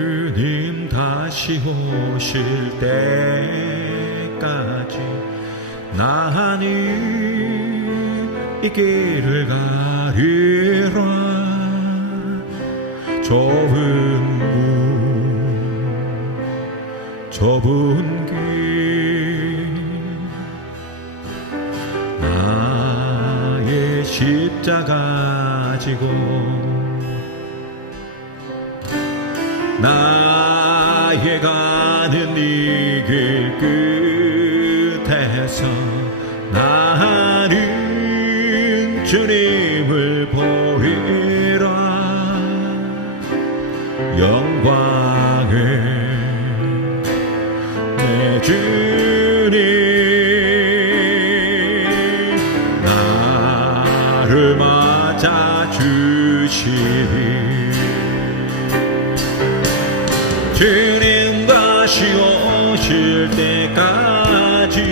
주님 다시 오실 때까지 나는 이 길을 가리라. 좁은 길 나의 십자가 지고 나의 가는 이 길 끝에서 나는 주님을 보리라. 영광을 내 주님 나를 맞아 주시리. 주님 다시 오실 때까지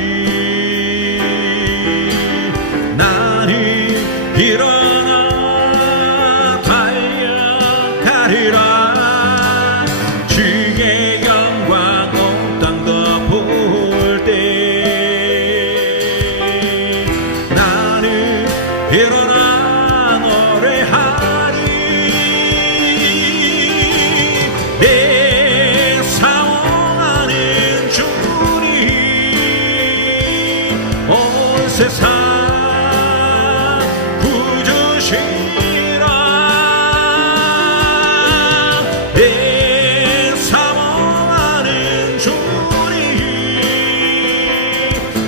나는 일어나 달려가리라. 주의 영광 온 땅 덮을 때 나는 일어나 노래하리. 내 사랑하는 주님 온 세상 구주시라. 내 사랑하는 주님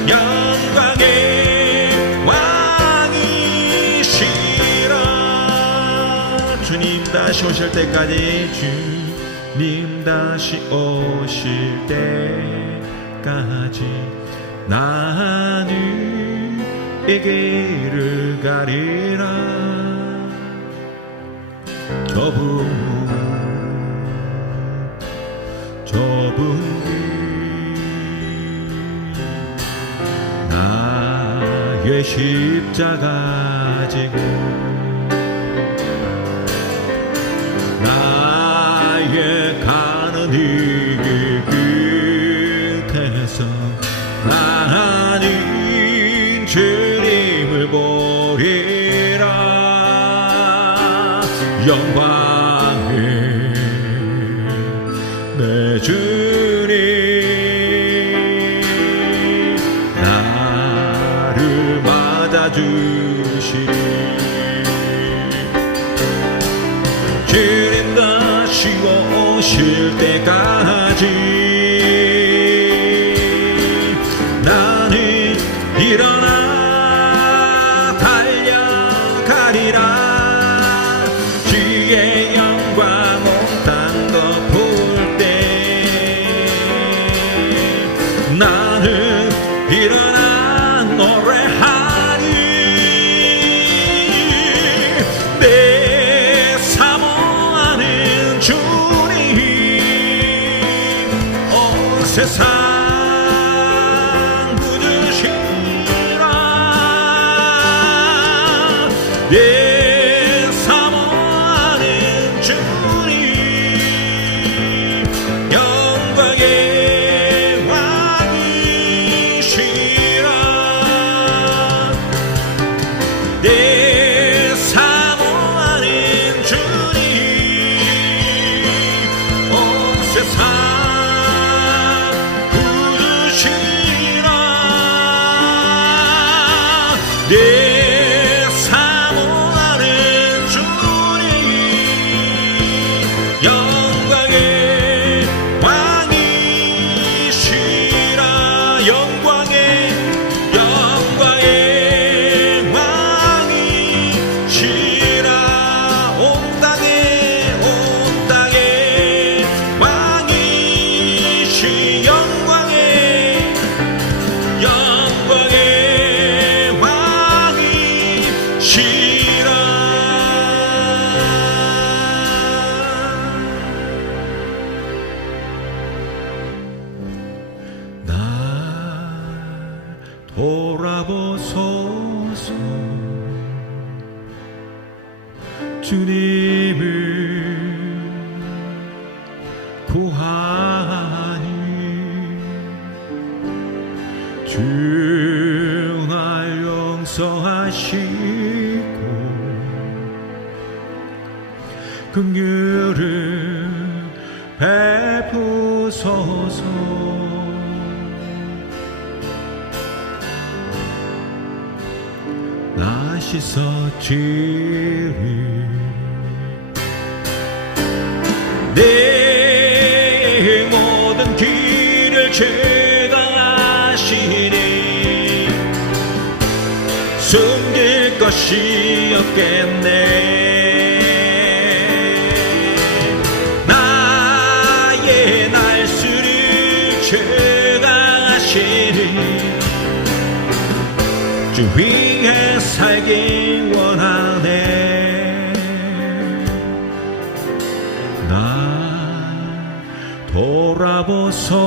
영광의 왕이시라. 주님 다시 오실 때까지 주님 다시 오실 때까지 나는 이 길을 가리라. 좁은 길 나의 십자가 지고 나의 가는 이 길 끝에서 나는 주님을 보리라. 영광을 내 주님 나를 맞아주시리. 주님 다시 오실 때까지 나는 일어나 달려가리라. 주의 영광 온 땅 덮을 때 나는 일어나 노래하리. 내 사모하는 주님 온 세상 구주시라. 내 사모하는 주님 영광의 왕이시라. 내 사모하는 주님 영광의 왕이시라 영광의 왕이시라 온 땅의 왕이시 영광의 왕이시라 날 돌아보소서 주님을 구하니 주 날 용서하시고 긍휼을 베푸소서 나 씻었지리 내 모든 길을 제가 아시니 숨길 것이 없겠네 나의 날수를 제가 아시니 주 위에 살기 원하네 날 돌아보소서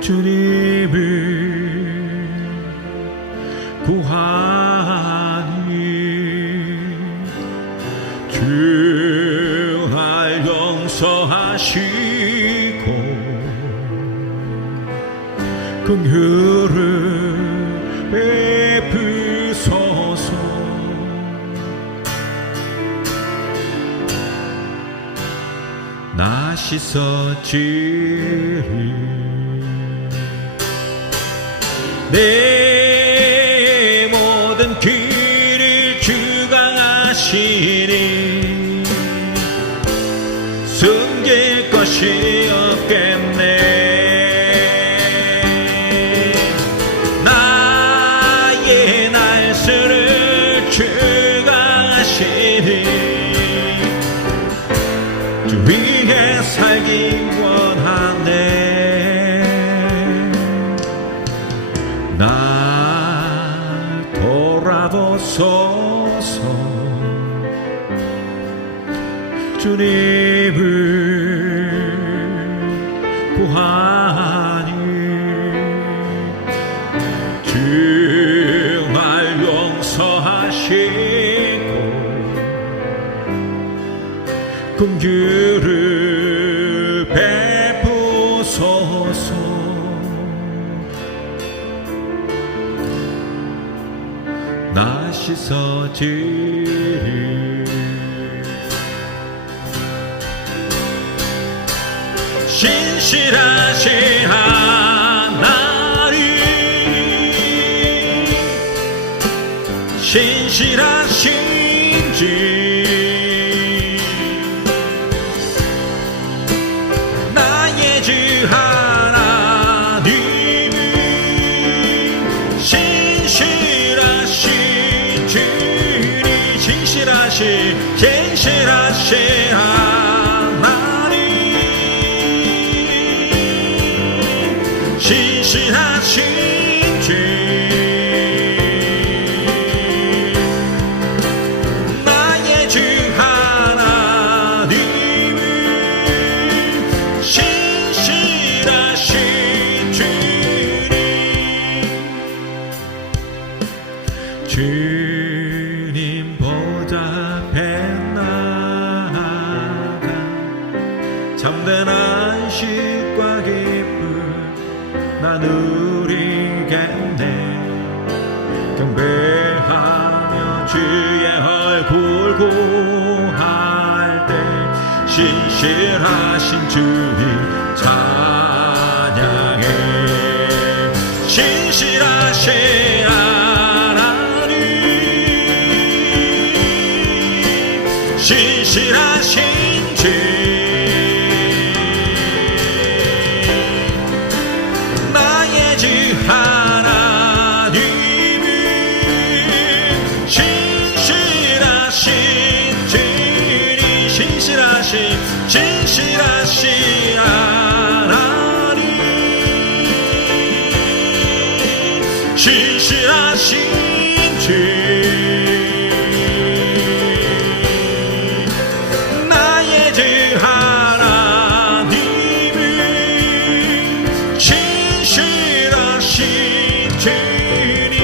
주님을 구하니 주 날 용서하시고 긍휼을 베푸소서 나 씻었지리 내 모든 길을 주가 아시니 숨길 것이 없겠네 나의 날수를 주가 아시니 주 위에 살기 원하네 날 돌아보소서 주님을 구하니 주 날 용서하시고 긍휼을 베푸소서 나 씻어지리 신실하신 하나님 신실하신지 나의 주 하나님 신실하신 주니 신실하신 하나님 신실하신 주 나의 주 하나님 신실하신 주니 주님 보좌에 나아가 참된 안식과 기쁨 나 누리겠네 경배하며 주의 얼굴 구할 때 신실하신 주님 찬양해 신실하신 하나님 신실하신 주 나의 주 하나님은 신실하신 주니 신실하신 하나님 신실하신 주 나의 주 하나님은 신실하신 주니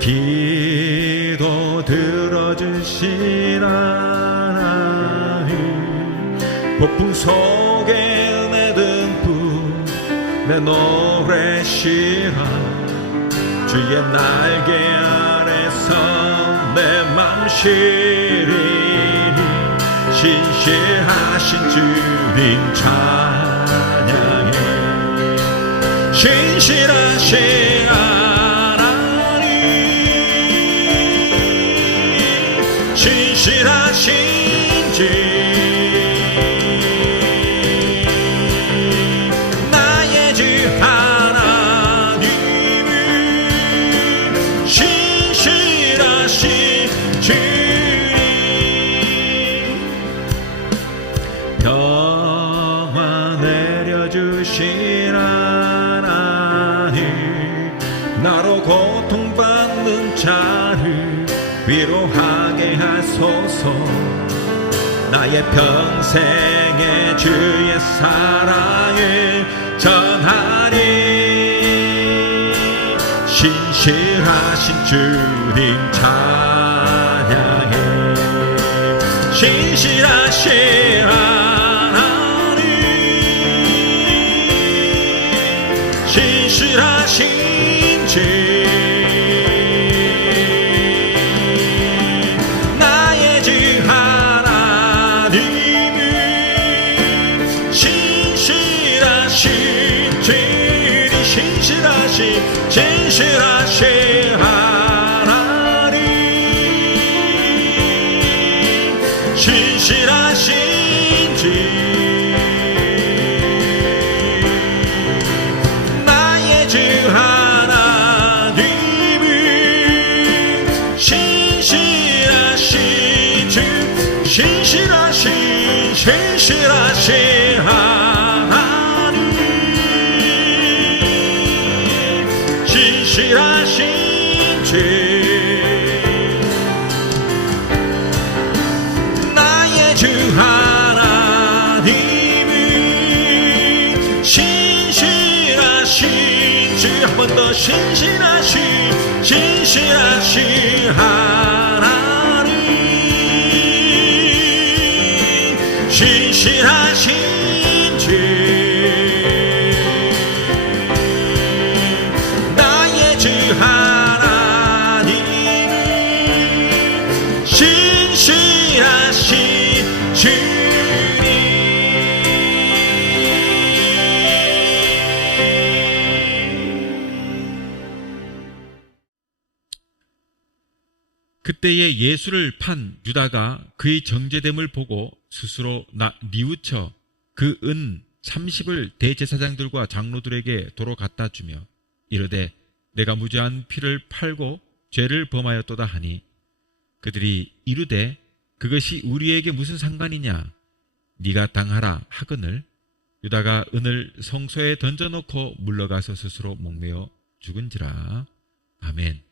기도 들어주신 하나님 폭풍 속에 은혜 듬뿍 내 노래시라 주의 날개 아래서 내 맘 시리니 신실하신 주님 찬양해 신실하신 하나님 신실하신 주 나의 주 하나님은 신실하신 주님 평화 내려주신 하나님 나로 고통받는 자를 위로하게 하소서 나의 평생의 주의 사랑을 전하리 신실하신 주님 찬양해 신실하신 하나님 신실하신 주 나의 주 하나님은 신실하신 주니 신실하신 하나님 신실하신 주 나의 주 하나님은 신실하신 주 신실하신 하나님 신실하신 주 나의 주 하나님은 신실하신 주 한 번 더 신실하신 하나님 신실하신 주 나의 주 하나님은 신실하신 주님 그때에 예수를 판 유다가 그의 정죄됨을 보고 스스로 뉘우쳐 그 은 30을 대제사장들과 장로들에게 도로 갖다 주며 이르되 내가 무죄한 피를 팔고 죄를 범하였도다 하니 그들이 이르되 그것이 우리에게 무슨 상관이냐 네가 당하라 하거늘 유다가 은을 성소에 던져놓고 물러가서 스스로 목매어 죽은지라. 아멘.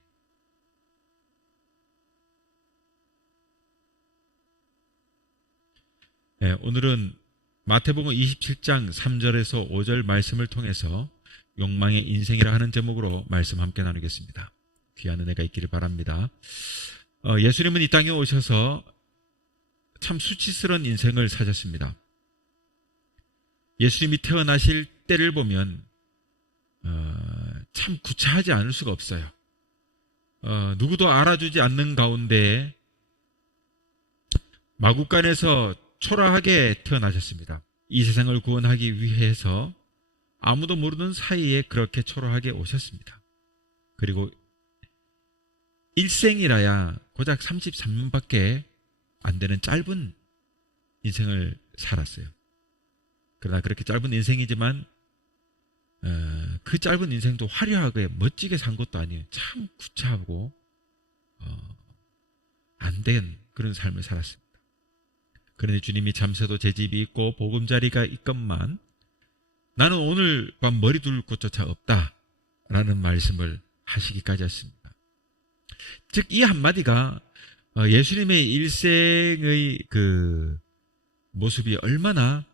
네, 오늘은 마태복음 27장 3절에서 5절 말씀을 통해서 욕망의 인생이라 하는 제목으로 말씀 함께 나누겠습니다. 귀한 은혜가 있기를 바랍니다. 예수님은 이 땅에 오셔서 참 수치스러운 인생을 사셨습니다. 예수님이 태어나실 때를 보면 참 구차하지 않을 수가 없어요. 누구도 알아주지 않는 가운데 마구간에서 초라하게 태어나셨습니다. 이 세상을 구원하기 위해서 아무도 모르는 사이에 그렇게 초라하게 오셨습니다. 그리고 일생이라야 고작 33년밖에 안 되는 짧은 인생을 살았어요. 그러나 그렇게 짧은 인생이지만 그 짧은 인생도 화려하게 멋지게 산 것도 아니에요. 참 구차하고 안 된 그런 삶을 살았습니다. 그러니 주님이 잠새도 제 집이 있고 보금자리가 있건만 나는 오늘 밤 머리 둘 곳조차 없다 라는 말씀을 하시기까지 했습니다. 즉 이 한마디가 예수님의 일생의 그 모습이 얼마나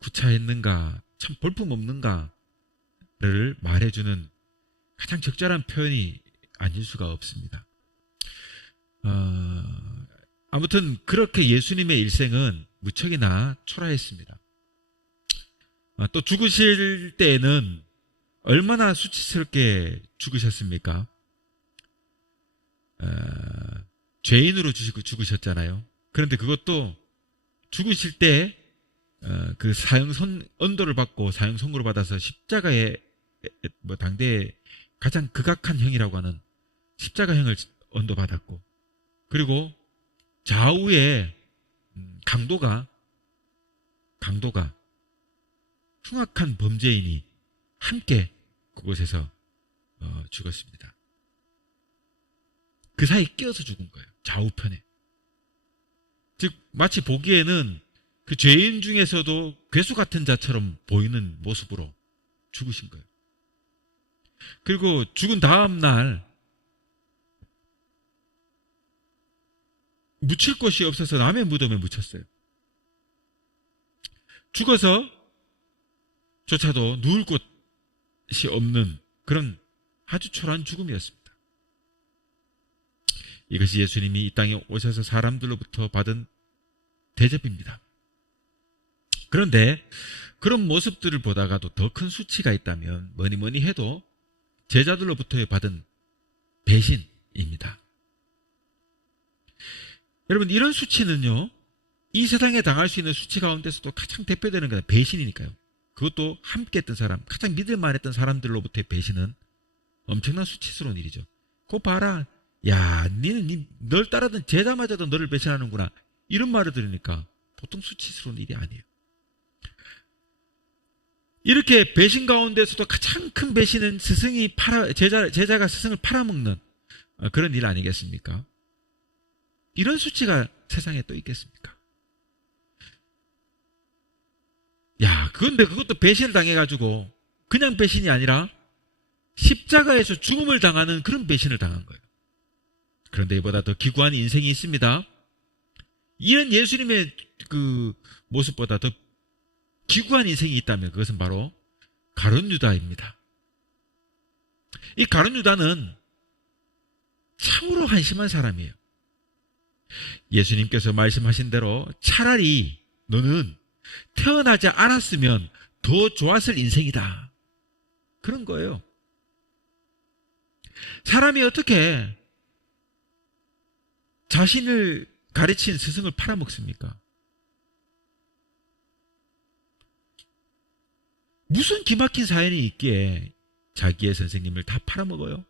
구차했는가, 참 볼품없는가를 말해주는 가장 적절한 표현이 아닐 수가 없습니다. 아무튼 그렇게 예수님의 일생은 무척이나 초라했습니다. 또 죽으실 때에는 얼마나 수치스럽게 죽으셨습니까? 죄인으로 죽으셨잖아요. 그런데 그것도 죽으실 때 그 사형 언도를 받고 사형 선고를 받아서 십자가에 당대의 가장 극악한 형이라고 하는 십자가형을 언도받았고, 그리고 좌우에 강도가 흉악한 범죄인이 함께 그곳에서 죽었습니다. 그 사이에 끼어서 죽은 거예요. 좌우편에. 즉 마치 보기에는 그 죄인 중에서도 괴수 같은 자처럼 보이는 모습으로 죽으신 거예요. 그리고 죽은 다음 날 묻힐 곳이 없어서 남의 무덤에 묻혔어요. 죽어서 조차도 누울 곳이 없는 그런 아주 초라한 죽음이었습니다. 이것이 예수님이 이 땅에 오셔서 사람들로부터 받은 대접입니다. 그런데 그런 모습들을 보다가도 더 큰 수치가 있다면 뭐니 해도 제자들로부터 받은 배신입니다. 여러분, 이런 수치는요, 이 세상에 당할 수 있는 수치 가운데서도 가장 대표되는 건 배신이니까요. 그것도 함께 했던 사람, 가장 믿을만 했던 사람들로부터의 배신은 엄청난 수치스러운 일이죠. 그거 봐라, 야, 널 따르던 제자마저도 너를 배신하는구나, 이런 말을 들으니까 보통 수치스러운 일이 아니에요. 이렇게 배신 가운데서도 가장 큰 배신은 제자가 스승을 팔아먹는 그런 일 아니겠습니까? 이런 수치가 세상에 또 있겠습니까? 야, 그런데 그것도 배신을 당해가지고 그냥 배신이 아니라 십자가에서 죽음을 당하는 그런 배신을 당한 거예요. 그런데 이보다 더 기구한 인생이 있습니다. 이런 예수님의 그 모습보다 더 기구한 인생이 있다면 그것은 바로 가룟 유다입니다. 이 가룟 유다는 참으로 한심한 사람이에요. 예수님께서 말씀하신 대로 차라리 너는 태어나지 않았으면 더 좋았을 인생이다, 그런 거예요. 사람이 어떻게 자신을 가르친 스승을 팔아먹습니까? 무슨 기막힌 사연이 있기에 자기의 선생님을 다 팔아먹어요?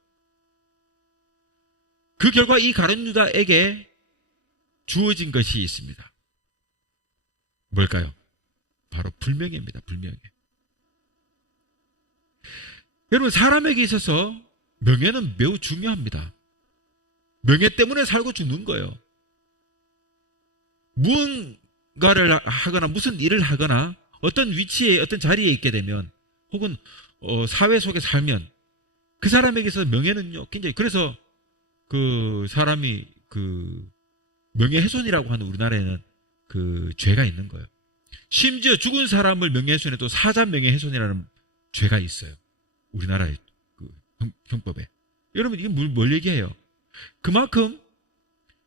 그 결과 이 가룟 유다에게 주어진 것이 있습니다. 뭘까요? 바로 불명예입니다. 불명예. 여러분, 사람에게 있어서 명예는 매우 중요합니다. 명예 때문에 살고 죽는 거예요. 무언가를 하거나 무슨 일을 하거나 어떤 위치에 어떤 자리에 있게 되면 혹은 사회 속에 살면 그 사람에게서 명예는요 굉장히, 그래서 그 사람이 그 명예훼손이라고 하는 우리나라에는 그 죄가 있는 거예요. 심지어 죽은 사람을 명예훼손해도 사자 명예훼손이라는 죄가 있어요. 우리나라의 그 형법에. 여러분, 이게 뭘 얘기해요? 그만큼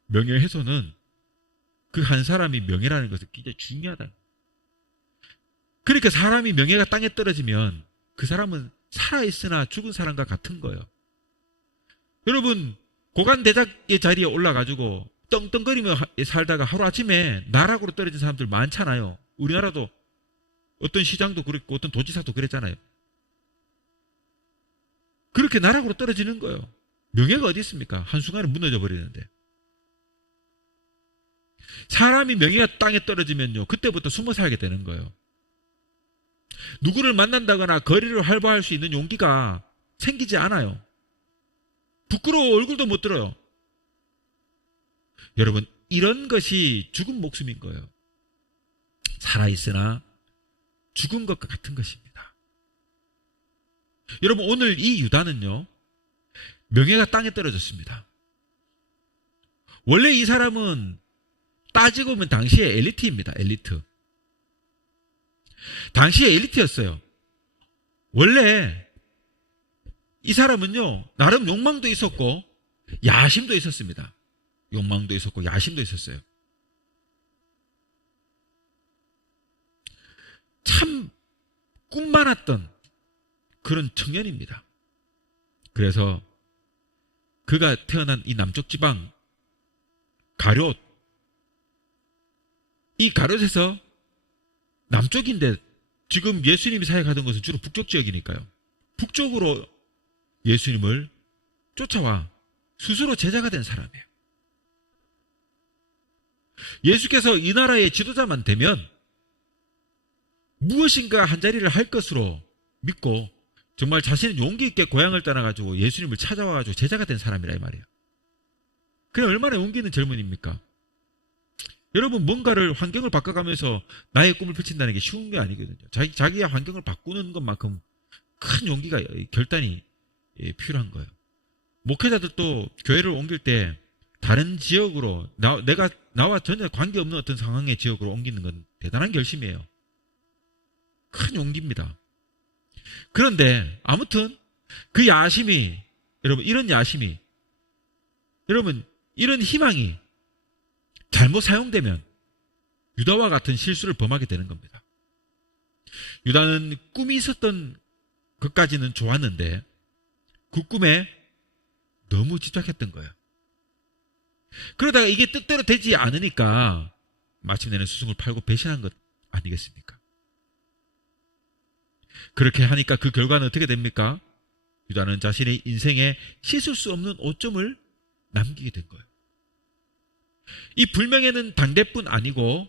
명예훼손은 그 한 사람이 명예라는 것은 굉장히 중요하다. 그러니까 사람이 명예가 땅에 떨어지면 그 사람은 살아있으나 죽은 사람과 같은 거예요. 여러분, 고관대작의 자리에 올라가지고 떵떵거리며 살다가 하루아침에 나락으로 떨어진 사람들 많잖아요. 우리나라도 어떤 시장도 그랬고 어떤 도지사도 그랬잖아요. 그렇게 나락으로 떨어지는 거예요. 명예가 어디 있습니까? 한순간에 무너져 버리는데. 사람이 명예가 땅에 떨어지면요, 그때부터 숨어 살게 되는 거예요. 누구를 만난다거나 거리를 활보할 수 있는 용기가 생기지 않아요. 부끄러워 얼굴도 못 들어요. 여러분, 이런 것이 죽은 목숨인 거예요. 살아있으나 죽은 것과 같은 것입니다. 여러분, 오늘 이 유다는요, 명예가 땅에 떨어졌습니다. 원래 이 사람은 따지고 보면 당시의 엘리트입니다. 엘리트. 당시의 엘리트였어요. 원래 이 사람은요, 나름 욕망도 있었고 야심도 있었습니다. 욕망도 있었고 야심도 있었어요. 참 꿈 많았던 그런 청년입니다. 그래서 그가 태어난 이 남쪽 지방 가룟, 이 가룟에서 남쪽인데 지금 예수님이 사역하던 것은 주로 북쪽 지역이니까요. 북쪽으로 예수님을 쫓아와 스스로 제자가 된 사람이에요. 예수께서 이 나라의 지도자만 되면 무엇인가 한 자리를 할 것으로 믿고 정말 자신은 용기 있게 고향을 떠나가지고 예수님을 찾아와가지고 제자가 된 사람이라 이 말이에요. 그게 얼마나 용기 있는 젊은이입니까? 여러분, 뭔가를 환경을 바꿔가면서 나의 꿈을 펼친다는 게 쉬운 게 아니거든요. 자기의 환경을 바꾸는 것만큼 큰 용기가, 결단이 필요한 거예요. 목회자들도 교회를 옮길 때 다른 지역으로 내가 나와 전혀 관계없는 어떤 상황의 지역으로 옮기는 건 대단한 결심이에요. 큰 용기입니다. 그런데 아무튼 그 야심이, 여러분, 이런 야심이, 여러분, 이런 희망이 잘못 사용되면 유다와 같은 실수를 범하게 되는 겁니다. 유다는 꿈이 있었던 것까지는 좋았는데 그 꿈에 너무 집착했던 거예요. 그러다가 이게 뜻대로 되지 않으니까 마침내는 스승을 팔고 배신한 것 아니겠습니까? 그렇게 하니까 그 결과는 어떻게 됩니까? 유다는 자신의 인생에 씻을 수 없는 오점을 남기게 된 거예요. 이 불명예는 당대뿐 아니고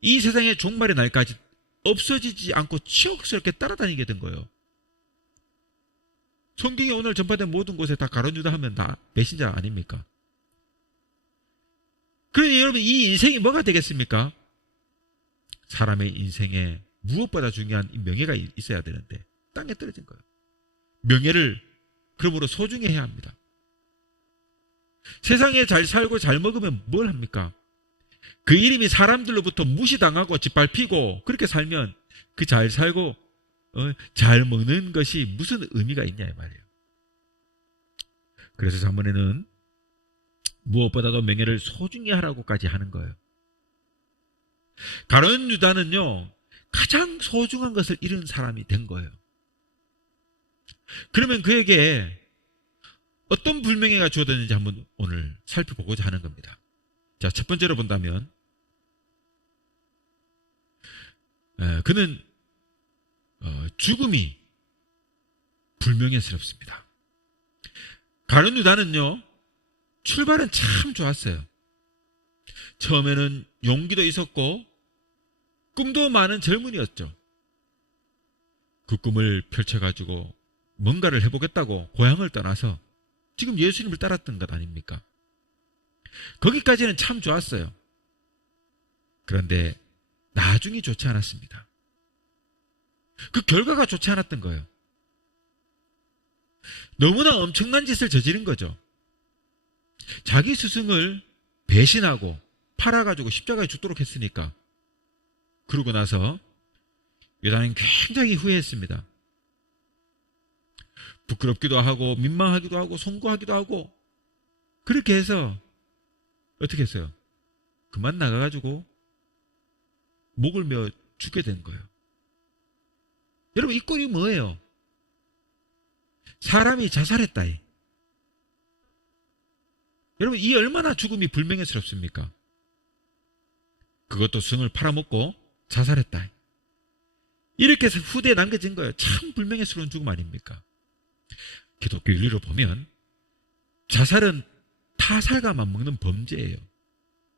이 세상의 종말의 날까지 없어지지 않고 치욕스럽게 따라다니게 된 거예요. 성경이 오늘 전파된 모든 곳에 다 가룟 유다 하면 다 배신자 아닙니까? 그러니 여러분, 이 인생이 뭐가 되겠습니까? 사람의 인생에 무엇보다 중요한 이 명예가 있어야 되는데 땅에 떨어진 거예요. 명예를 그러므로 소중히 해야 합니다. 세상에 잘 살고 잘 먹으면 뭘 합니까? 그 이름이 사람들로부터 무시당하고 짓밟히고 그렇게 살면 그 잘 살고 잘 먹는 것이 무슨 의미가 있냐 이 말이에요. 그래서 잠언에는 무엇보다도 명예를 소중히 하라고까지 하는 거예요. 가룟 유다는요, 가장 소중한 것을 잃은 사람이 된 거예요. 그러면 그에게 어떤 불명예가 주어졌는지 한번 오늘 살펴보고자 하는 겁니다. 자, 첫 번째로 본다면 그는 죽음이 불명예스럽습니다. 가룟 유다는요, 출발은 참 좋았어요. 처음에는 용기도 있었고 꿈도 많은 젊은이였죠. 그 꿈을 펼쳐가지고 뭔가를 해보겠다고 고향을 떠나서 지금 예수님을 따랐던 것 아닙니까? 거기까지는 참 좋았어요. 그런데 나중이 좋지 않았습니다. 그 결과가 좋지 않았던 거예요. 너무나 엄청난 짓을 저지른 거죠. 자기 스승을 배신하고 팔아가지고 십자가에 죽도록 했으니까. 그러고 나서 유다는 굉장히 후회했습니다. 부끄럽기도 하고 민망하기도 하고 송구하기도 하고 그렇게 해서 어떻게 했어요? 그만 나가가지고 목을 메어 죽게 된 거예요. 여러분, 이 꼴이 뭐예요? 사람이 자살했다. 여러분, 이 얼마나 죽음이 불명예스럽습니까? 그것도 승을 팔아먹고 자살했다. 이렇게 해서 후대에 남겨진 거예요. 참 불명예스러운 죽음 아닙니까? 기독교 윤리로 보면 자살은 타살과 맞먹는 범죄예요.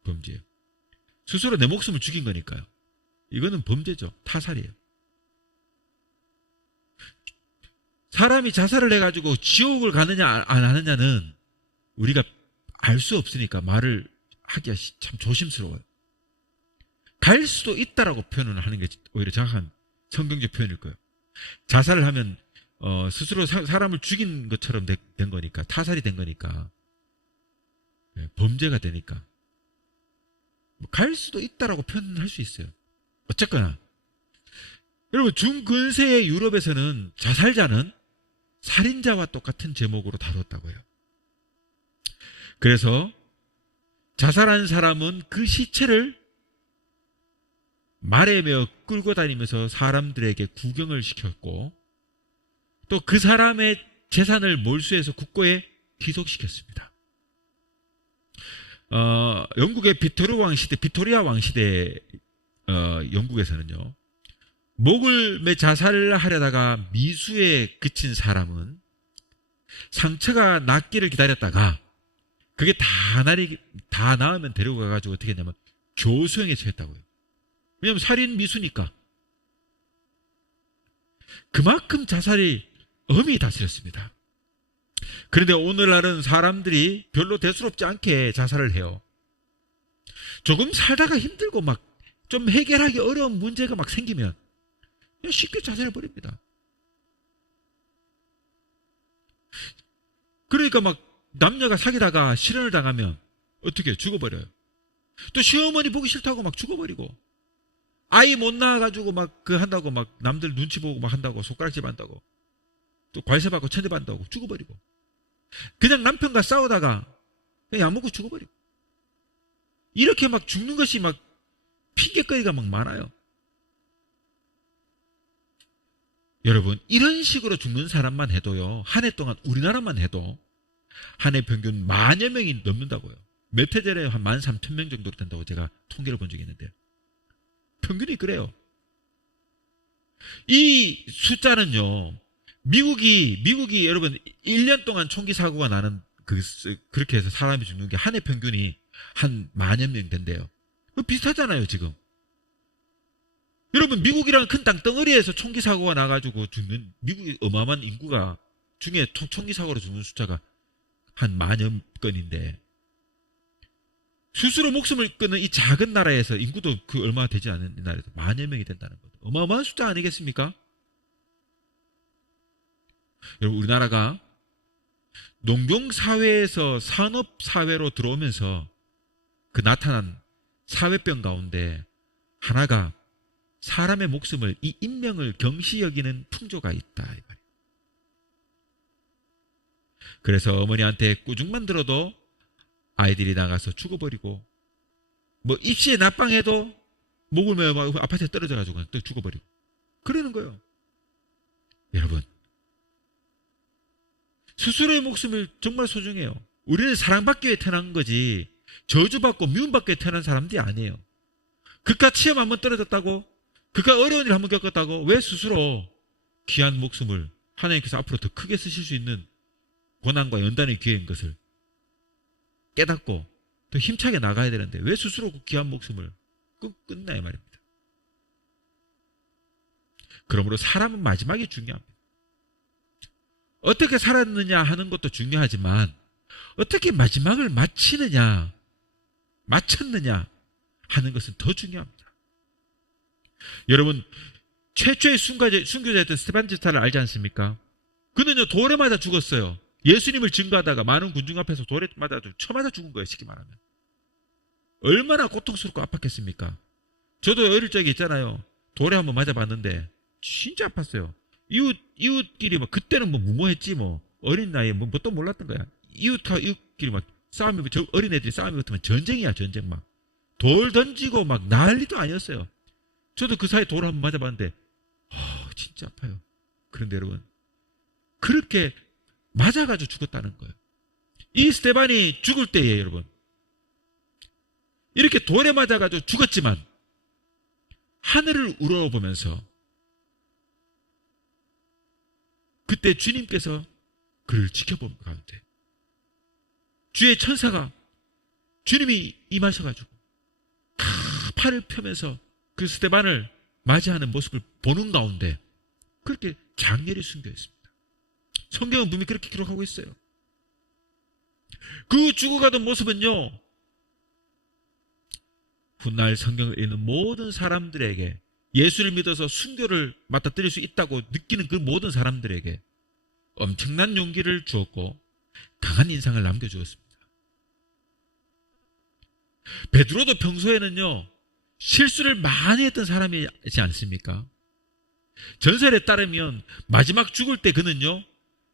범죄예요. 스스로 내 목숨을 죽인 거니까요. 이거는 범죄죠. 타살이에요. 사람이 자살을 해가지고 지옥을 가느냐 안 하느냐는 우리가 알 수 없으니까 말을 하기가 참 조심스러워요. 갈 수도 있다라고 표현을 하는 게 오히려 정확한 성경적 표현일 거예요. 자살을 하면 스스로 사람을 죽인 것처럼 된 거니까, 타살이 된 거니까, 범죄가 되니까 갈 수도 있다라고 표현할 수 있어요. 어쨌거나 여러분, 중근세의 유럽에서는 자살자는 살인자와 똑같은 제목으로 다뤘다고 해요. 그래서 자살한 사람은 그 시체를 말에 메어 끌고 다니면서 사람들에게 구경을 시켰고, 또 그 사람의 재산을 몰수해서 국고에 귀속시켰습니다. 영국의 비토리아 왕시대 영국에서는요, 목을 매 자살을 하려다가 미수에 그친 사람은 상처가 낫기를 기다렸다가 그게 다 나으면 데리고 가가지고 어떻게 했냐면 교수형에 처했다고요. 왜냐하면 살인 미수니까. 그만큼 자살이 엄히 다스렸습니다. 그런데 오늘날은 사람들이 별로 대수롭지 않게 자살을 해요. 조금 살다가 힘들고 막 좀 해결하기 어려운 문제가 막 생기면 그냥 쉽게 자살해버립니다. 그러니까 막 남녀가 사귀다가 실연을 당하면 어떻게 죽어버려요. 또 시어머니 보기 싫다고 막 죽어버리고, 아이 못 낳아가지고 막 한다고 막 남들 눈치 보고 막 한다고 손가락질 한다고, 또 관세 받고 천대 받는다고 죽어버리고, 그냥 남편과 싸우다가 그냥 약 먹고 죽어버리고, 이렇게 막 죽는 것이 막 핑계거리가 막 많아요. 여러분, 이런 식으로 죽는 사람만 해도요, 한 해 동안 우리나라만 해도 한 해 평균 10,000여 명이 넘는다고요. 몇 해 전에 한 13,000명 정도 된다고 제가 통계를 본 적이 있는데, 평균이 그래요. 이 숫자는요, 미국이 여러분 1년 동안 총기 사고가 나는 그렇게 해서 사람이 죽는 게 한 해 평균이 한 10,000여 명 된대요. 비슷하잖아요, 지금. 여러분, 미국이라는 큰 땅덩어리에서 총기 사고가 나가지고 죽는, 미국이 어마어마한 인구가 중에 총기 사고로 죽는 숫자가 한 10,000여 건인데, 스스로 목숨을 끊는 이 작은 나라에서, 인구도 얼마 되지 않은 이 나라에서 10,000여 명이 된다는 거죠. 어마어마한 숫자 아니겠습니까? 여러분, 우리나라가 농경사회에서 산업사회로 들어오면서 그 나타난 사회병 가운데 하나가 사람의 목숨을, 이 인명을 경시 여기는 풍조가 있다, 이 말이에요. 그래서 어머니한테 꾸중만 들어도 아이들이 나가서 죽어버리고, 뭐 입시에 낮방해도 목을 메어 아파트에 떨어져가지고 또 죽어버리고 그러는 거예요. 여러분, 스스로의 목숨을 정말 소중해요. 우리는 사랑받기 위해 태어난 거지 저주받고 미움받기 위해 태어난 사람들이 아니에요. 그깟 시험 한번 떨어졌다고, 그깟 어려운 일 한번 겪었다고 왜 스스로 귀한 목숨을, 하나님께서 앞으로 더 크게 쓰실 수 있는 고난과 연단의 기회인 것을 깨닫고 더 힘차게 나가야 되는데 왜 스스로 그 귀한 목숨을 끊나 이 말입니다. 그러므로 사람은 마지막이 중요합니다. 어떻게 살았느냐 하는 것도 중요하지만 어떻게 마지막을 마쳤느냐 하는 것은 더 중요합니다. 여러분, 최초의 순교자였던 스테반지스타를 알지 않습니까? 그는요, 돌에 맞아 죽었어요. 예수님을 증거하다가 많은 군중 앞에서 돌에 맞아 쳐맞아 죽은 거예요, 쉽게 말하면. 얼마나 고통스럽고 아팠겠습니까? 저도 어릴 적에 있잖아요. 돌에 한번 맞아봤는데 진짜 아팠어요. 이웃끼리 막, 그때는 뭐 무모했지, 뭐 어린 나이에 뭣도 몰랐던 거야. 이웃끼리 막 싸움이, 어린애들이 싸움이 붙으면 전쟁이야, 전쟁. 막 돌 던지고 막 난리도 아니었어요. 저도 그 사이에 돌을 한번 맞아봤는데 진짜 아파요. 그런데 여러분, 그렇게 맞아가지고 죽었다는 거예요. 이 스테반이 죽을 때에 여러분, 이렇게 돌에 맞아가지고 죽었지만 하늘을 우러보면서 그때 주님께서 그를 지켜본 가운데 주의 천사가 주님이 임하셔가지고 팔을 펴면서 그 스데반을 맞이하는 모습을 보는 가운데 그렇게 장렬히 순교했습니다. 성경은 분명히 그렇게 기록하고 있어요. 그 죽어가던 모습은요, 훗날 성경을 읽는 모든 사람들에게, 예수를 믿어서 순교를 맞닥뜨릴 수 있다고 느끼는 그 모든 사람들에게 엄청난 용기를 주었고 강한 인상을 남겨주었습니다. 베드로도 평소에는요, 실수를 많이 했던 사람이지 않습니까? 전설에 따르면 마지막 죽을 때 그는요,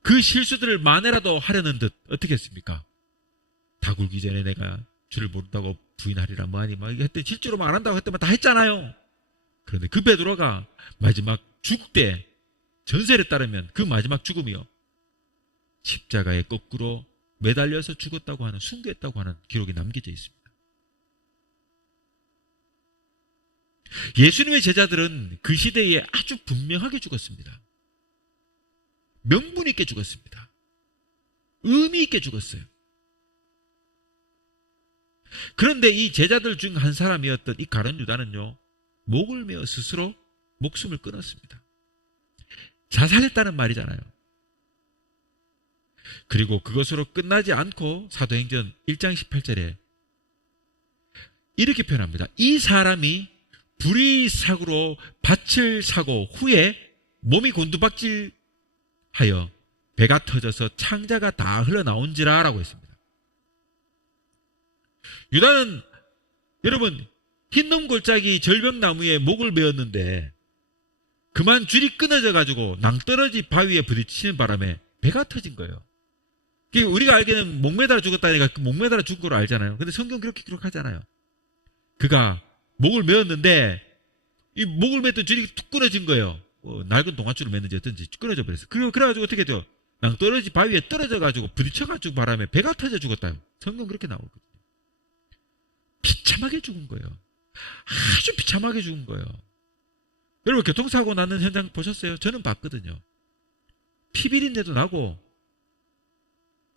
그 실수들을 만회라도 하려는 듯 어떻게 했습니까? 다 굴기 전에 내가 주를 모른다고 부인하리라 뭐하니 막 했더니 실제로 막 안 한다고 했더만 다 했잖아요. 그런데 그 베드로가 마지막 죽을 때 전설에 따르면 그 마지막 죽음이요, 십자가에 거꾸로 매달려서 죽었다고 하는, 순교했다고 하는 기록이 남겨져 있습니다. 예수님의 제자들은 그 시대에 아주 분명하게 죽었습니다. 명분 있게 죽었습니다. 의미 있게 죽었어요. 그런데 이 제자들 중 한 사람이었던 이 가룟 유다는요, 목을 메어 스스로 목숨을 끊었습니다. 자살했다는 말이잖아요. 그리고 그것으로 끝나지 않고 사도행전 1장 18절에 이렇게 표현합니다. 이 사람이 불의사고로 밭을 사고 후에 몸이 곤두박질하여 배가 터져서 창자가 다 흘러나온지라 라고 했습니다. 유다는 여러분 흰놈 골짜기 절벽나무에 목을 메었는데 그만 줄이 끊어져 가지고 낭떠러지 바위에 부딪히는 바람에 배가 터진 거예요. 우리가 알기는 목매달아 죽었다니까 목매달아 죽은 걸 알잖아요. 근데 성경 그렇게 기록하잖아요. 그가 목을 메었는데 이 목을 맸던 줄이 툭 끊어진 거예요. 낡은 동아줄을 맸는지 어떤지 끊어져 버렸어요. 그래가지고 어떻게 돼요? 낭떠러지 바위에 떨어져가지고 부딪혀가지고 바람에 배가 터져 죽었다. 성경 그렇게 나오거든요. 비참하게 죽은 거예요. 아주 비참하게 죽은 거예요. 여러분 교통사고 나는 현장 보셨어요? 저는 봤거든요. 피비린내도 나고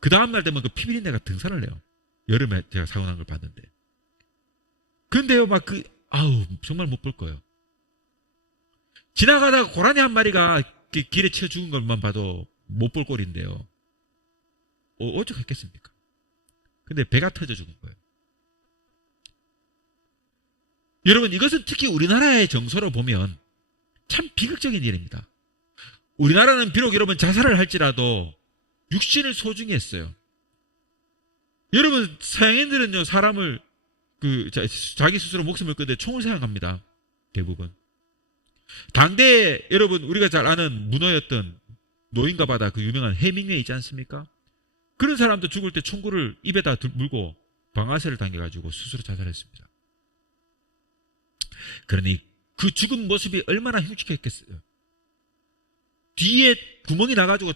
그 다음날 되면 그 피비린내가 등산을 해요. 여름에 제가 사고 난 걸 봤는데. 근데요 정말 못 볼 거예요. 지나가다가 고라니 한 마리가 길에 치여 죽은 것만 봐도 못 볼 꼴인데요. 어쩌겠습니까? 근데 배가 터져 죽은 거예요. 여러분 이것은 특히 우리나라의 정서로 보면 참 비극적인 일입니다. 우리나라는 비록 여러분 자살을 할지라도 육신을 소중히 했어요. 여러분 서양인들은요 사람을 자기 스스로 목숨을 끊는데 총을 사용합니다. 대부분. 당대에 여러분 우리가 잘 아는 문어였던 노인과 바다 그 유명한 해밍웨이 있지 않습니까? 그런 사람도 죽을 때 총구를 입에다 물고 방아쇠를 당겨가지고 스스로 자살했습니다. 그러니 그 죽은 모습이 얼마나 흉측했겠어요. 뒤에 구멍이 나가지고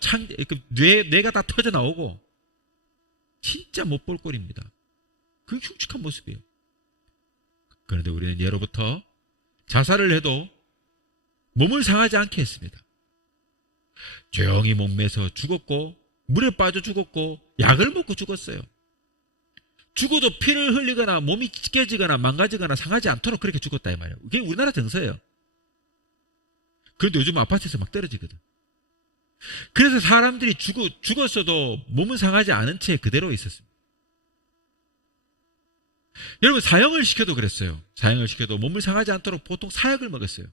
뇌가 다 터져 나오고 진짜 못 볼 꼴입니다. 그 흉측한 모습이에요. 그런데 우리는 예로부터 자살을 해도 몸을 상하지 않게 했습니다. 조용히 목매서 죽었고 물에 빠져 죽었고 약을 먹고 죽었어요. 죽어도 피를 흘리거나 몸이 깨지거나 망가지거나 상하지 않도록 그렇게 죽었다 이 말이에요. 그게 우리나라 정서예요. 그런데 요즘 아파트에서 막 떨어지거든. 그래서 사람들이 죽었어도 몸은 상하지 않은 채 그대로 있었습니다. 여러분 사형을 시켜도 그랬어요. 사형을 시켜도 몸을 상하지 않도록 보통 사약을 먹었어요.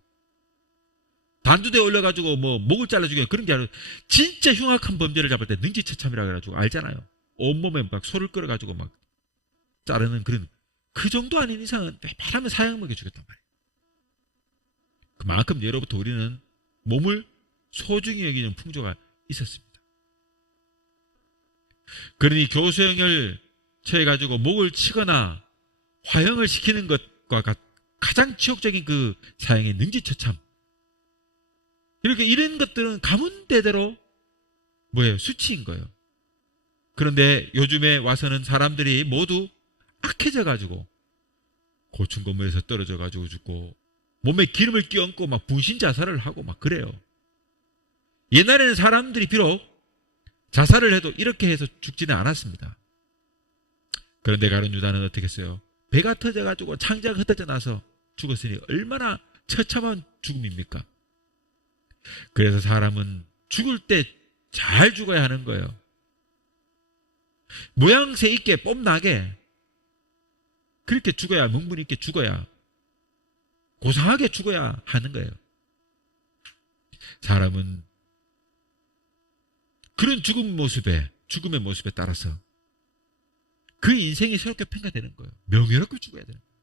단두대에 올려가지고 목을 잘라주게 그런 게 아니라 진짜 흉악한 범죄를 잡을 때 능지처참이라고 해가지고 알잖아요. 온몸에 막 소를 끌어가지고 막 자르는 그런 그 정도 아닌 이상은 웬만하면 사형 먹여주겠단 말이에요. 그만큼 예로부터 우리는 몸을 소중히 여기는 풍조가 있었습니다. 그러니 교수형을 처해가지고 목을 치거나 화형을 시키는 것과 가장 지옥적인 그 사형의 능지처참. 이런 것들은 가문대대로 수치인 거예요. 그런데 요즘에 와서는 사람들이 모두 악해져가지고 고층건물에서 떨어져가지고 죽고 몸에 기름을 끼얹고 막 분신 자살을 하고 막 그래요. 옛날에는 사람들이 비록 자살을 해도 이렇게 해서 죽지는 않았습니다. 그런데 가룟 유다는 어떻게 했어요? 배가 터져가지고 창자가 흩어져 나서 죽었으니 얼마나 처참한 죽음입니까? 그래서 사람은 죽을 때 잘 죽어야 하는 거예요. 모양새 있게 뽐나게 그렇게 죽어야, 명분 있게 죽어야, 고상하게 죽어야 하는 거예요. 사람은 그런 죽음의 모습에 따라서 그 인생이 새롭게 평가되는 거예요. 명예롭게 죽어야 되는 거예요.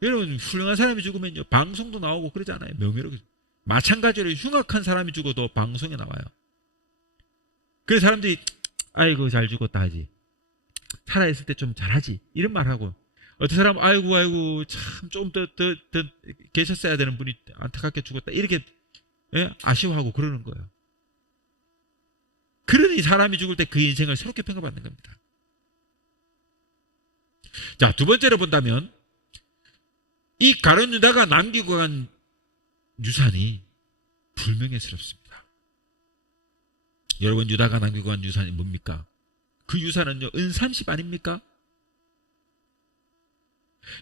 여러분, 훌륭한 사람이 죽으면요, 방송도 나오고 그러잖아요. 명예롭게. 마찬가지로 흉악한 사람이 죽어도 방송에 나와요. 그래서 사람들이 아이고 잘 죽었다 하지, 살아있을 때 좀 잘하지, 이런 말하고, 어떤 사람은 아이고 참 좀 더 계셨어야 되는 분이 안타깝게 죽었다, 이렇게 아쉬워하고 그러는 거예요. 그러니 사람이 죽을 때 그 인생을 새롭게 평가받는 겁니다. 자, 두 번째로 본다면 이 가룟 유다가 남기고 간 유산이 불명예스럽습니다. 여러분, 유다가 남기고 간 유산이 뭡니까? 그 유산은요, 은 30 아닙니까?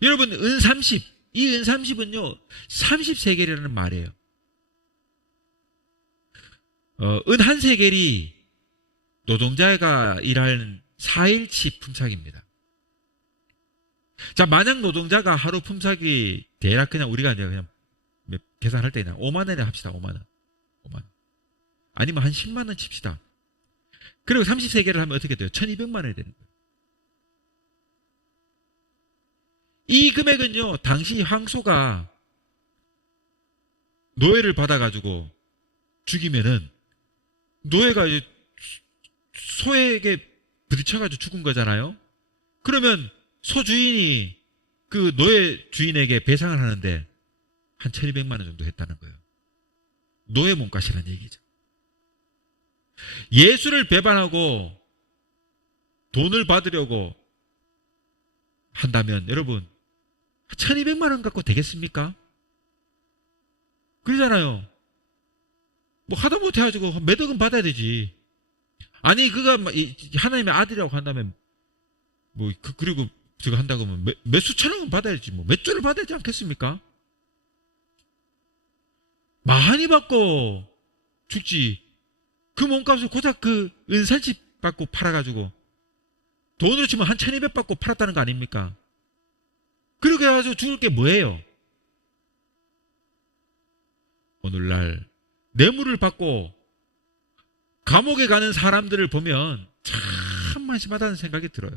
여러분, 은 30, 이 은 30은요 30세겔이라는 말이에요. 은 한 세겔이 노동자가 일하는 4일치 품삯입니다. 자, 만약 노동자가 하루 품삯이 대략 우리가 그냥 계산할 때 그냥 5만 원에 합시다. 5만 원. 아니면 한 10만 원 칩시다. 그리고 30세겔을 하면 어떻게 돼요? 1200만 원이 되는 거예요. 이 금액은요, 당시 황소가 노예를 받아가지고 죽이면은 노예가 소에게 부딪혀가지고 죽은 거잖아요. 그러면 소 주인이 그 노예 주인에게 배상을 하는데 한 1200만 원 정도 했다는 거예요. 노예 몸값이라는 얘기죠. 예수를 배반하고 돈을 받으려고 한다면 여러분, 1200만 원 갖고 되겠습니까? 그러잖아요. 뭐 하다 못해 가지고 몇 억은 받아야 되지. 아니, 그가 하나님의 아들이라고 한다면 그리고 제가 한다고 하면 몇 수천억은 받아야지, 몇 조를 받아야 되지 않겠습니까? 많이 받고 죽지. 그 몸값을 고작 그 은살집 받고 팔아가지고 돈으로 치면 한 1200 받고 팔았다는 거 아닙니까? 그렇게 해가지고 죽을 게 뭐예요? 오늘날 뇌물을 받고 감옥에 가는 사람들을 보면 참 한심하다는 생각이 들어요.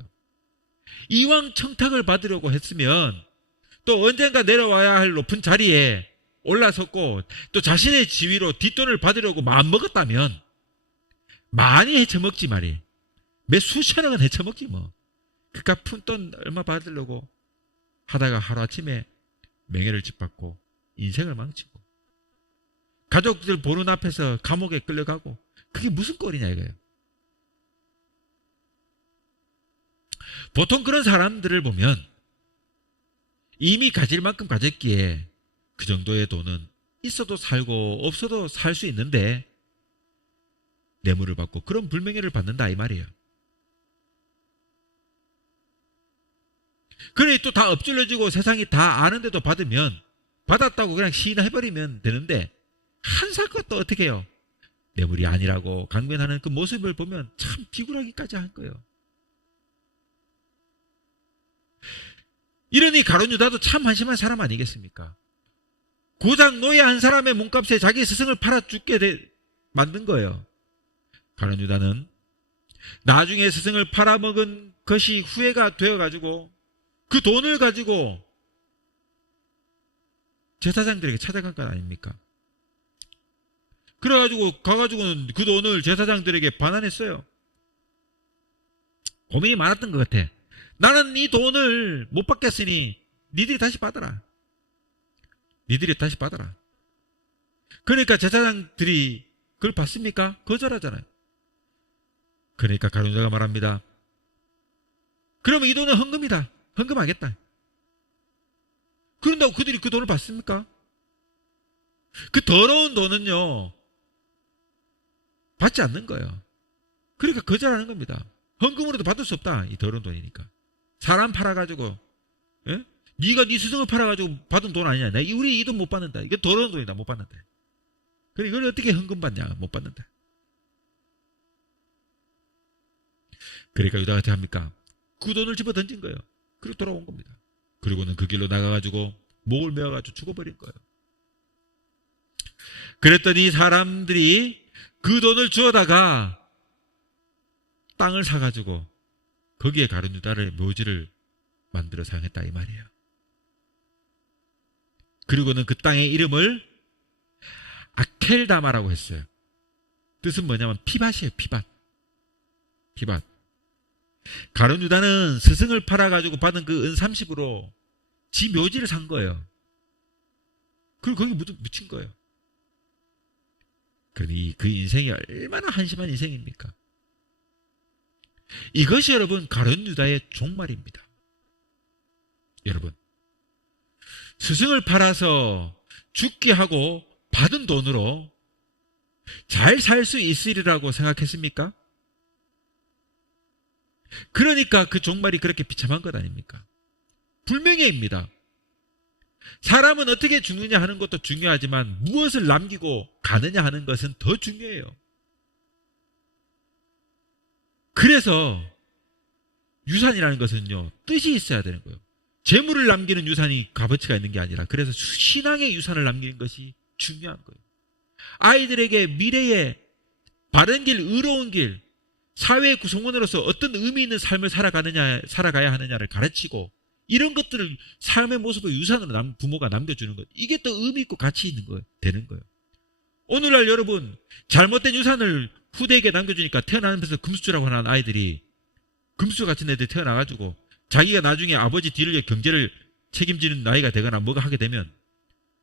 이왕 청탁을 받으려고 했으면 또 언젠가 내려와야 할 높은 자리에 올라섰고 또 자신의 지위로 뒷돈을 받으려고 마음먹었다면 많이 헤쳐먹지 말이. 몇 수천억은 헤쳐먹지 뭐. 그깟 푼돈 얼마 받으려고 하다가 하루아침에 명예를 짓밟고 인생을 망치고 가족들 보는 앞에서 감옥에 끌려가고, 그게 무슨 꼴이냐 이거예요. 보통 그런 사람들을 보면 이미 가질 만큼 가졌기에 그 정도의 돈은 있어도 살고 없어도 살 수 있는데 뇌물을 받고 그런 불명예를 받는다 이 말이에요. 그러니 또 다 엎질러지고 세상이 다 아는데도 받으면 받았다고 그냥 시인해버리면 되는데 한살 것도 어떻게 해요? 뇌물이 아니라고 강변하는 그 모습을 보면 참 비굴하기까지 한 거예요. 이러니 가룟 유다도 참 한심한 사람 아니겠습니까? 고작 노예 한 사람의 몸값에 자기 스승을 팔아 죽게 만든 거예요. 가룟 유다는 나중에 스승을 팔아먹은 것이 후회가 되어가지고 그 돈을 가지고 제사장들에게 찾아간 것 아닙니까? 그래가지고 가가지고는 그 돈을 제사장들에게 반환했어요. 고민이 많았던 것 같아. 나는 이 돈을 못 받겠으니 니들이 다시 받아라. 니들이 다시 받아라. 그러니까 제사장들이 그걸 받습니까? 거절하잖아요. 그러니까 가룟 유다가 말합니다. 그러면 이 돈은 헌금이다. 헌금하겠다. 그런다고 그들이 그 돈을 받습니까? 그 더러운 돈은요 받지 않는 거예요. 그러니까 거절하는 겁니다. 헌금으로도 받을 수 없다. 이 더러운 돈이니까. 사람 팔아가지고, 예? 네가 네 스승을 팔아가지고 받은 돈 아니냐. 우리 이 돈 못 받는다. 이게 더러운 돈이다. 못 받는다. 그래 이걸 어떻게 헌금 받냐. 못 받는다. 그러니까 유다가 어떻게 합니까? 그 돈을 집어 던진 거예요. 그리고 돌아온 겁니다. 그리고는 그 길로 나가가지고 목을 메어가지고 죽어버린 거예요. 그랬더니 사람들이 그 돈을 주워다가 땅을 사가지고 거기에 가룟 유다의 묘지를 만들어 사용했다 이 말이에요. 그리고는 그 땅의 이름을 아켈다마라고 했어요. 뜻은 뭐냐면 피밭이에요. 피밭. 가룟 유다는 스승을 팔아가지고 받은 그 은 30으로 지 묘지를 산 거예요. 그리고 거기 묻힌 거예요. 그러니 그 인생이 얼마나 한심한 인생입니까? 이것이 여러분 가룟 유다의 종말입니다. 여러분 스승을 팔아서 죽게 하고 받은 돈으로 잘 살 수 있으리라고 생각했습니까? 그러니까 그 종말이 그렇게 비참한 것 아닙니까? 불명예입니다. 사람은 어떻게 죽느냐 하는 것도 중요하지만 무엇을 남기고 가느냐 하는 것은 더 중요해요. 그래서 유산이라는 것은요, 뜻이 있어야 되는 거예요. 재물을 남기는 유산이 값어치가 있는 게 아니라 그래서 신앙의 유산을 남기는 것이 중요한 거예요. 아이들에게 미래에 바른 길, 의로운 길, 사회의 구성원으로서 어떤 의미 있는 삶을 살아가야 하느냐를 가르치고 이런 것들을 삶의 모습을 유산으로 부모가 남겨주는 것. 이게 또 의미 있고 가치 있는 거예요. 되는 거예요. 오늘날 여러분 잘못된 유산을 후대에게 남겨주니까 태어나면서 금수저라고 하는 아이들이 금수저 같은 애들이 태어나가지고 자기가 나중에 아버지 뒤를 경제를 책임지는 나이가 되거나 뭐가 하게 되면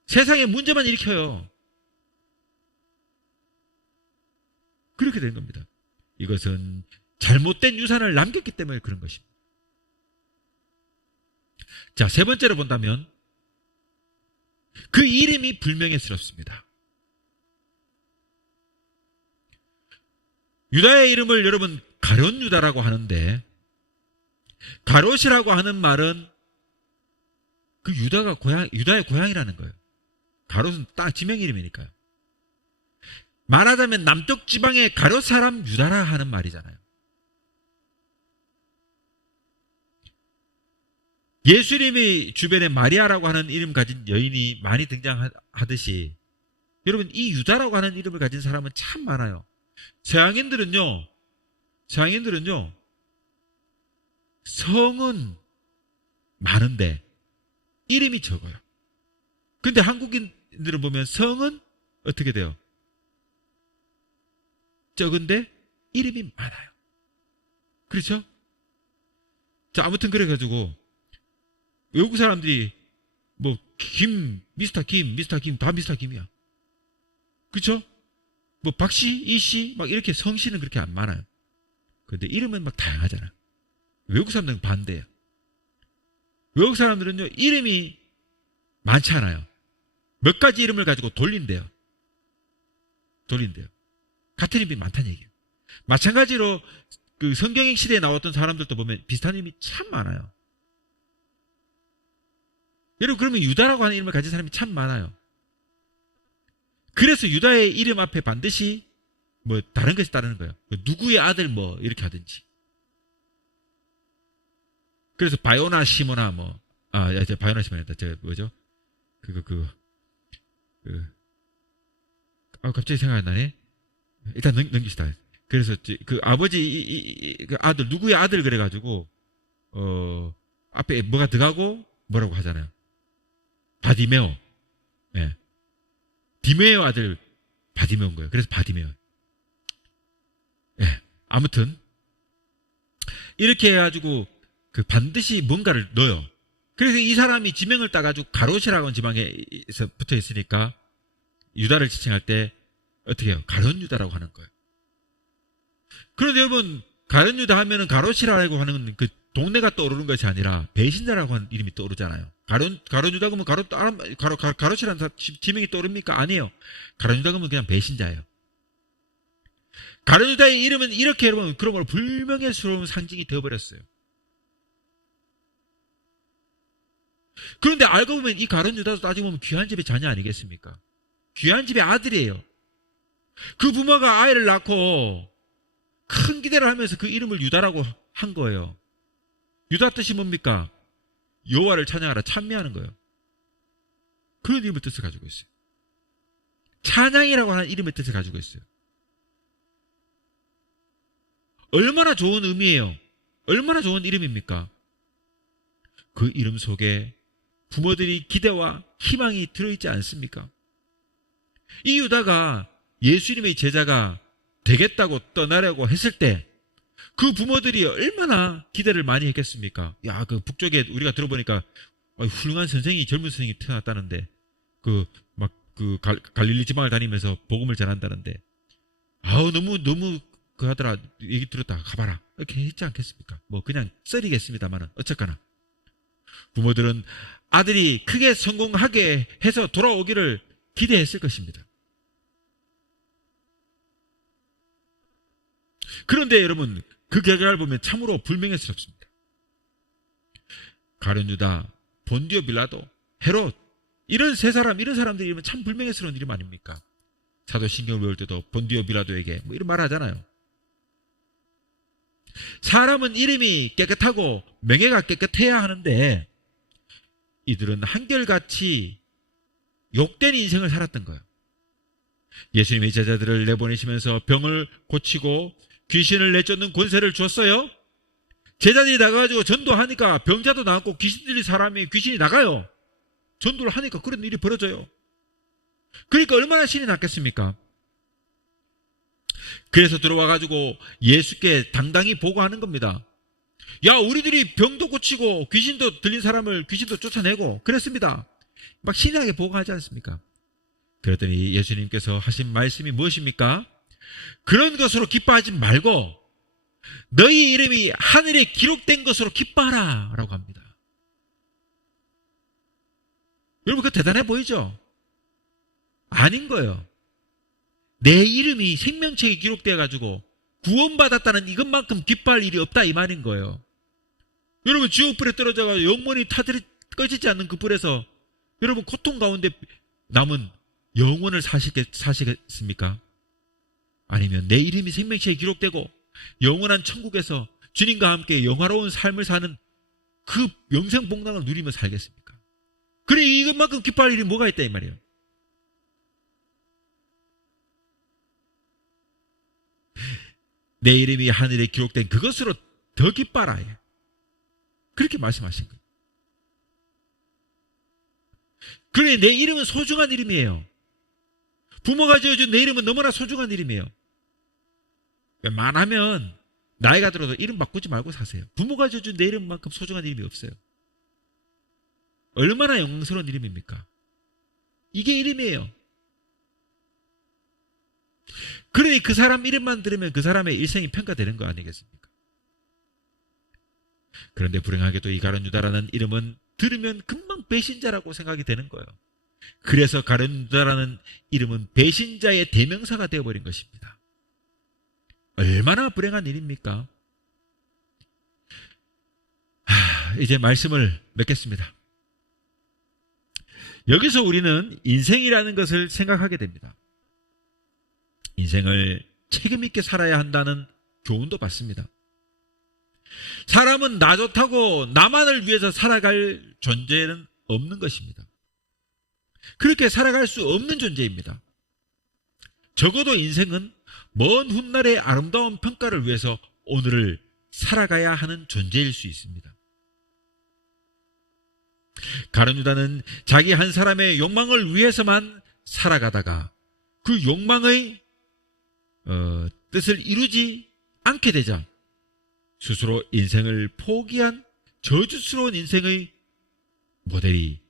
세상에 문제만 일으켜요. 그렇게 된 겁니다. 이것은 잘못된 유산을 남겼기 때문에 그런 것입니다. 자, 세 번째로 본다면 그 이름이 불명예스럽습니다. 유다의 이름을 여러분 가룟 유다라고 하는데 가롯이라고 하는 말은 그 유다의 고향이라는 거예요. 가롯은 딱 지명 이름이니까요. 말하자면 남쪽 지방의 가롯 사람 유다라 하는 말이잖아요. 예수님이 주변에 마리아라고 하는 이름 가진 여인이 많이 등장하듯이 여러분 이 유다라고 하는 이름을 가진 사람은 참 많아요. 서양인들은요 성은 많은데 이름이 적어요. 근데 한국인들은 보면 성은 어떻게 돼요? 적은데 이름이 많아요. 그렇죠? 자, 아무튼 그래가지고 외국 사람들이 뭐 미스터 김 다 미스터 김이야. 그렇죠? 뭐 박씨, 이씨 막 이렇게 성씨는 그렇게 안 많아요. 그런데 이름은 막 다양하잖아요. 외국 사람들은 반대예요. 외국 사람들은요 이름이 많지 않아요. 몇 가지 이름을 가지고 돌린대요. 같은 이름이 많다는 얘기예요. 마찬가지로 그 성경 시대에 나왔던 사람들도 보면 비슷한 이름이 참 많아요. 여러분 그러면 유다라고 하는 이름을 가진 사람이 참 많아요. 그래서 유다의 이름 앞에 반드시 뭐 다른 것이 따르는 거예요. 누구의 아들 뭐 이렇게 하든지. 그래서 바요나 시모나 바요나 시모나다. 뭐죠? 갑자기 생각이 안 나네. 일단 넘깁시다. 그래서 그 아버지 그 아들 누구의 아들 그래가지고 앞에 뭐가 들어가고 뭐라고 하잖아요. 바디메오. 예. 디메오 아들 바디메오인 거예요. 그래서 바디메오. 예. 아무튼 이렇게 해가지고 그 반드시 뭔가를 넣어요. 그래서 이 사람이 지명을 따가지고 가롯이라고 하는 지방에서 붙어 있으니까 유다를 지칭할 때 어떻게 해요? 가룟 유다라고 하는 거예요. 그런데 여러분 가룟 유다 하면은 가롯이라고 하는 그 동네가 떠오르는 것이 아니라 배신자라고 하는 이름이 떠오르잖아요. 가룟 유다 그러면 가롯이라는 지명이 떠오릅니까? 아니에요. 가룟 유다 그러면 그냥 배신자예요. 가룟 유다의 이름은 이렇게 여러분 그러므로 불명예스러운 상징이 되어버렸어요. 그런데 알고 보면 이 가룟 유다도 따지고 보면 귀한 집의 자녀 아니겠습니까? 귀한 집의 아들이에요. 그 부모가 아이를 낳고 큰 기대를 하면서 그 이름을 유다라고 한 거예요. 유다 뜻이 뭡니까? 여호와를 찬양하라, 찬미하는 거예요. 그런 이름의 뜻을 가지고 있어요. 찬양이라고 하는 이름의 뜻을 가지고 있어요. 얼마나 좋은 의미예요. 얼마나 좋은 이름입니까? 그 이름 속에 부모들이 기대와 희망이 들어있지 않습니까? 이 유다가 예수님의 제자가 되겠다고 떠나려고 했을 때 그 부모들이 얼마나 기대를 많이 했겠습니까? 야, 그 북쪽에 우리가 들어보니까 훌륭한 선생이, 젊은 선생이 태어났다는데 갈릴리 지방을 다니면서 복음을 전한다는데 너무 그 하더라, 얘기 들었다, 가봐라, 이렇게 했지 않겠습니까? 뭐 그냥 썰이겠습니다만은 어쨌거나 부모들은 아들이 크게 성공하게 해서 돌아오기를 기대했을 것입니다. 그런데 여러분, 그 결과를 보면 참으로 불명예스럽습니다. 가룟 유다, 본디오 빌라도, 헤롯, 이런 사람들이 이러면 참 불명예스러운 이름 아닙니까? 사도신경을 배울 때도 본디오 빌라도에게 뭐 이런 말 하잖아요. 사람은 이름이 깨끗하고 명예가 깨끗해야 하는데 이들은 한결같이 욕된 인생을 살았던 거예요. 예수님의 제자들을 내보내시면서 병을 고치고 귀신을 내쫓는 권세를 줬어요. 제자들이 나가가지고 전도하니까 병자도 나왔고 귀신이 나가요. 전도를 하니까 그런 일이 벌어져요. 그러니까 얼마나 신이 났겠습니까? 그래서 들어와가지고 예수께 당당히 보고하는 겁니다. 야, 우리들이 병도 고치고 귀신도 들린 사람을 귀신도 쫓아내고 그랬습니다. 막 신나게 보고하지 않습니까? 그랬더니 예수님께서 하신 말씀이 무엇입니까? 그런 것으로 기뻐하지 말고 너희 이름이 하늘에 기록된 것으로 기뻐하라 라고 합니다. 여러분, 그거 대단해 보이죠? 아닌 거예요. 내 이름이 생명책에 기록되어 가지고 구원받았다는 이것만큼 기뻐할 일이 없다, 이 말인 거예요. 여러분, 지옥불에 떨어져서 영원히 꺼지지 않는 그 불에서 여러분 고통 가운데 남은 영원을 사시겠습니까? 아니면 내 이름이 생명책에 기록되고 영원한 천국에서 주님과 함께 영화로운 삶을 사는 그 영생 복락을 누리며 살겠습니까? 그래, 이것만큼 기뻐할 일이 뭐가 있다, 이 말이에요. 내 이름이 하늘에 기록된 그것으로 더 기뻐라, 그렇게 말씀하신 거예요. 그래, 내 이름은 소중한 이름이에요. 부모가 지어준 내 이름은 너무나 소중한 이름이에요. 웬만하면 나이가 들어도 이름 바꾸지 말고 사세요. 부모가 지어준 내 이름만큼 소중한 이름이 없어요. 얼마나 영광스러운 이름입니까? 이게 이름이에요. 그러니 그 사람 이름만 들으면 그 사람의 일생이 평가되는 거 아니겠습니까? 그런데 불행하게도 이 가룟 유다라는 이름은 들으면 금방 배신자라고 생각이 되는 거예요. 그래서 가룟 유다라는 이름은 배신자의 대명사가 되어버린 것입니다. 얼마나 불행한 일입니까? 이제 말씀을 맺겠습니다. 여기서 우리는 인생이라는 것을 생각하게 됩니다. 인생을 책임 있게 살아야 한다는 교훈도 받습니다. 사람은 나 좋다고 나만을 위해서 살아갈 존재는 없는 것입니다. 그렇게 살아갈 수 없는 존재입니다. 적어도 인생은 먼 훗날의 아름다운 평가를 위해서 오늘을 살아가야 하는 존재일 수 있습니다. 가룟 유다는 자기 한 사람의 욕망을 위해서만 살아가다가 그 욕망의 뜻을 이루지 않게 되자 스스로 인생을 포기한 저주스러운 인생의 모델이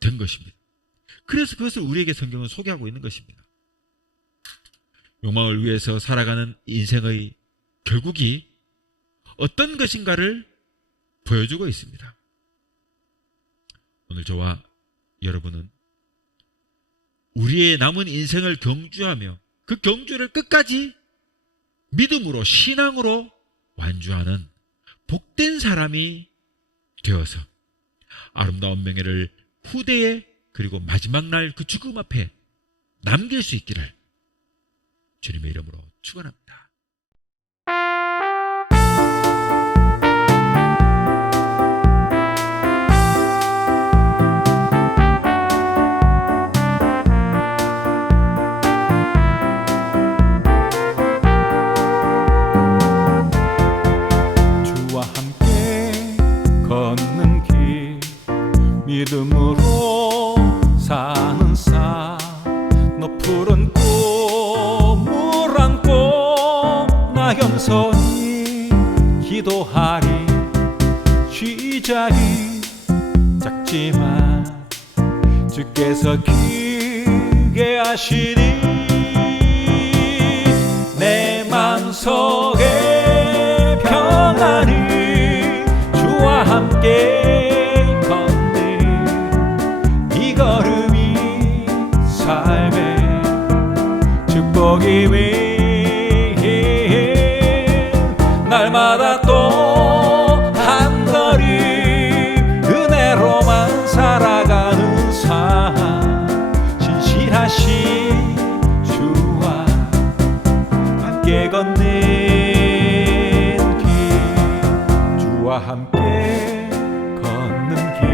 된 것입니다. 그래서 그것을 우리에게 성경은 소개하고 있는 것입니다. 욕망을 위해서 살아가는 인생의 결국이 어떤 것인가를 보여주고 있습니다. 오늘 저와 여러분은 우리의 남은 인생을 경주하며 그 경주를 끝까지 믿음으로 신앙으로 완주하는 복된 사람이 되어서 아름다운 명예를 후대에 그리고 마지막 날 그 죽음 앞에 남길 수 있기를 주님의 이름으로 축원합니다. 주와 함께 걷는 길 믿음으로 사는 삶 높은 꿈을 안고 나 겸손히 기도하리 시작이 작지만 주께서 크게 하시리 내 맘속에 평안이 주와 함께 걷는 이 걸음이 삶의 축복이 위해 날마다 또 한 걸음 은혜로만 살아가는 삶 신실하신 주와 함께 걷는 길 주와 함께 걷는 길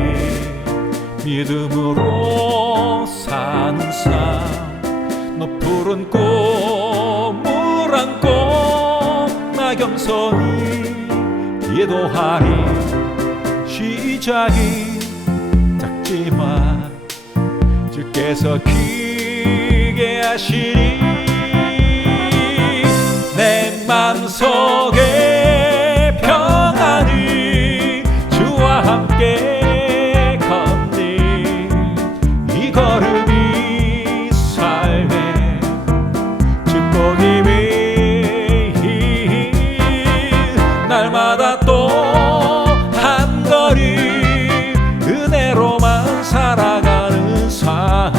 믿음으로 사는 삶 높은 꿈을 안고 나 겸손히 기도하리 시작이 작지만 주께서 크게 하시리 내 맘속에 평안이 주와 함께 걷는 이 걸음이 삶의 축복이 위해 날마다 또 한 걸음 은혜로만 살아가는 삶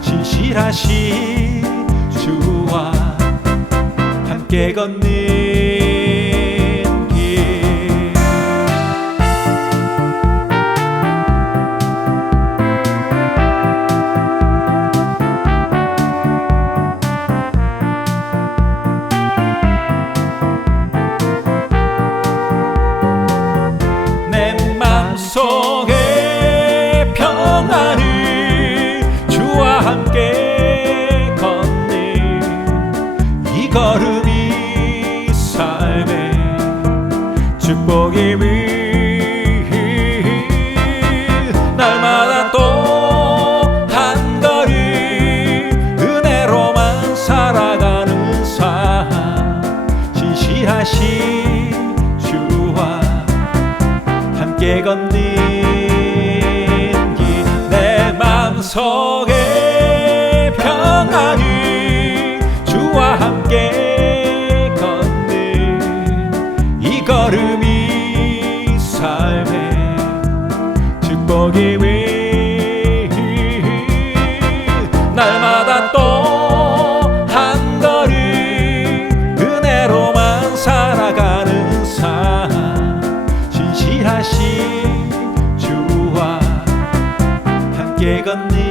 신실하신 주와 함께 걷는 길 내 맘속에 평안이 주와 함께 걷는 이 걸음이 삶의 축복이 위해 날마다 또 한 걸음 은혜로만 살아가는 삶 신실하신 주와 함께 걷는 길 내 맘속에 평안이 주와 함께 걷는 이 걸음이 삶의 축복이 위해 날마다 또 한 걸음 은혜로만 살아가는 삶 신실하신 주와 함께 걷는